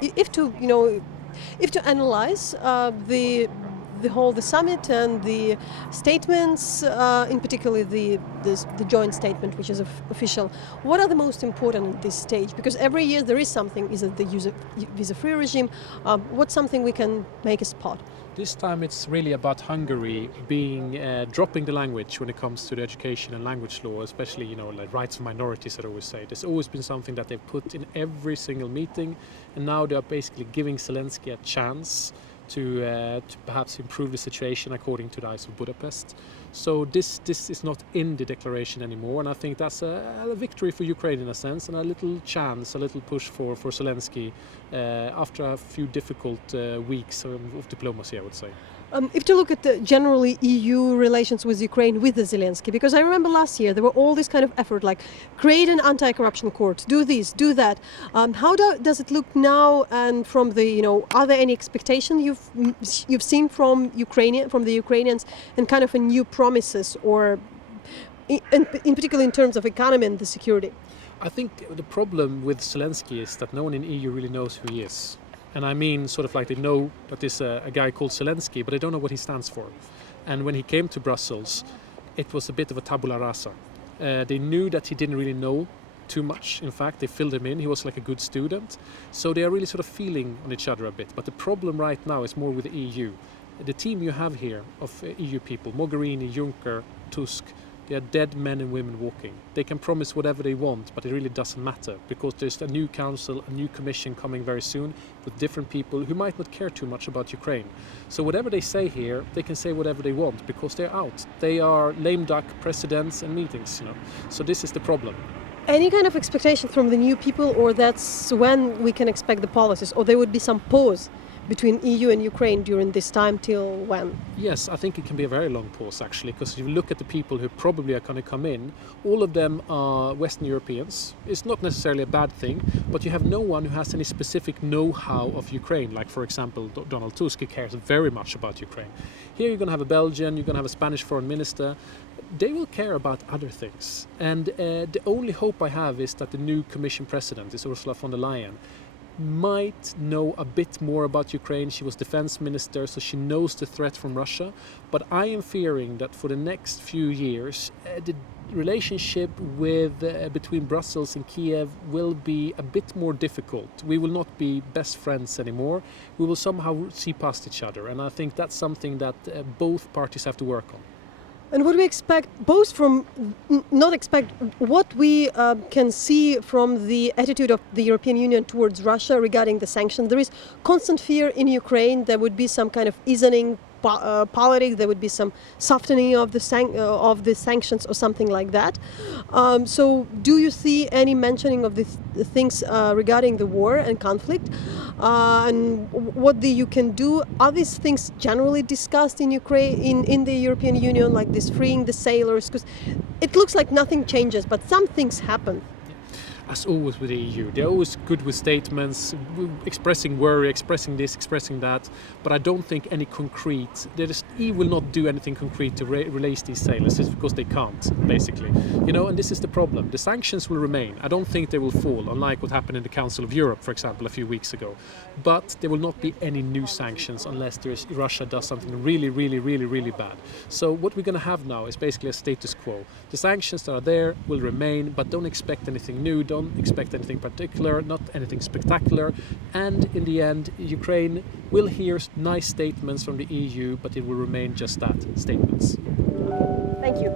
If to analyze the summit and the statements, in particular the joint statement, which is official, what are the most important at this stage? Because every year there is something. Is it the visa-free regime? What's something we can make a spot? This time it's really about Hungary dropping the language when it comes to the education and language law, especially like rights of minorities. I always say there's always been something that they've put in every single meeting, and now they are basically giving Zelensky a chance to perhaps improve the situation according to the eyes of Budapest. So this is not in the declaration anymore, and I think that's a victory for Ukraine in a sense, and a little chance, a little push for Zelensky after a few difficult weeks of diplomacy, I would say. If you look at the generally EU relations with Ukraine with the Zelensky, because I remember last year there were all this kind of effort like create an anti-corruption court, do this, do that. How does it look now? And from the are there any expectations you've seen from the Ukrainians, and kind of a new promises, or in particular in terms of economy and the security? I think the problem with Zelensky is that no one in the EU really knows who he is. And I mean, sort of like they know that there's a guy called Zelensky, but they don't know what he stands for. And when he came to Brussels, it was a bit of a tabula rasa. They knew that he didn't really know too much. In fact, they filled him in. He was like a good student. So they are really sort of feeling on each other a bit. But the problem right now is more with the EU. The team you have here of EU people, Mogherini, Juncker, Tusk, they are dead men and women walking. They can promise whatever they want, but it really doesn't matter, because there's a new council, a new commission coming very soon with different people who might not care too much about Ukraine. So whatever they say here, they can say whatever they want because they're out. They are lame duck presidents and meetings, So this is the problem. Any kind of expectation from the new people, or that's when we can expect the policies, or there would be some pause between EU and Ukraine during this time till when? Yes, I think it can be a very long pause actually, because if you look at the people who probably are going to come in, all of them are Western Europeans. It's not necessarily a bad thing, but you have no one who has any specific know-how of Ukraine, like for example Donald Tusk, who cares very much about Ukraine. Here you're going to have a Belgian, you're going to have a Spanish foreign minister. They will care about other things, and the only hope I have is that the new Commission President is Ursula von der Leyen might know a bit more about Ukraine. She was defense minister, so she knows the threat from Russia. But I am fearing that for the next few years, the relationship between Brussels and Kiev will be a bit more difficult. We will not be best friends anymore. We will somehow see past each other, and I think that's something that both parties have to work on. And what we expect, what we can see from the attitude of the European Union towards Russia regarding the sanctions. There is constant fear in Ukraine there would be some kind of easing politics, there would be some softening of the sanctions or something like that. So do you see any mentioning of the things regarding the war and conflict, and what the EU can do? Are these things generally discussed in Ukraine, in the European Union, like this freeing the sailors? Because it looks like nothing changes, but some things happen. As always with the EU, they're always good with statements, expressing worry, expressing this, expressing that, but I don't think any concrete, EU will not do anything concrete to release these sailors, just because they can't, basically. And this is the problem. The sanctions will remain. I don't think they will fall, unlike what happened in the Council of Europe, for example, a few weeks ago. But there will not be any new sanctions unless Russia does something really, really, really, really bad. So what we're going to have now is basically a status quo. The sanctions that are there will remain, but don't expect anything new. Don't expect anything particular, not anything spectacular, and in the end Ukraine will hear nice statements from the EU, but it will remain just that, statements. Thank you.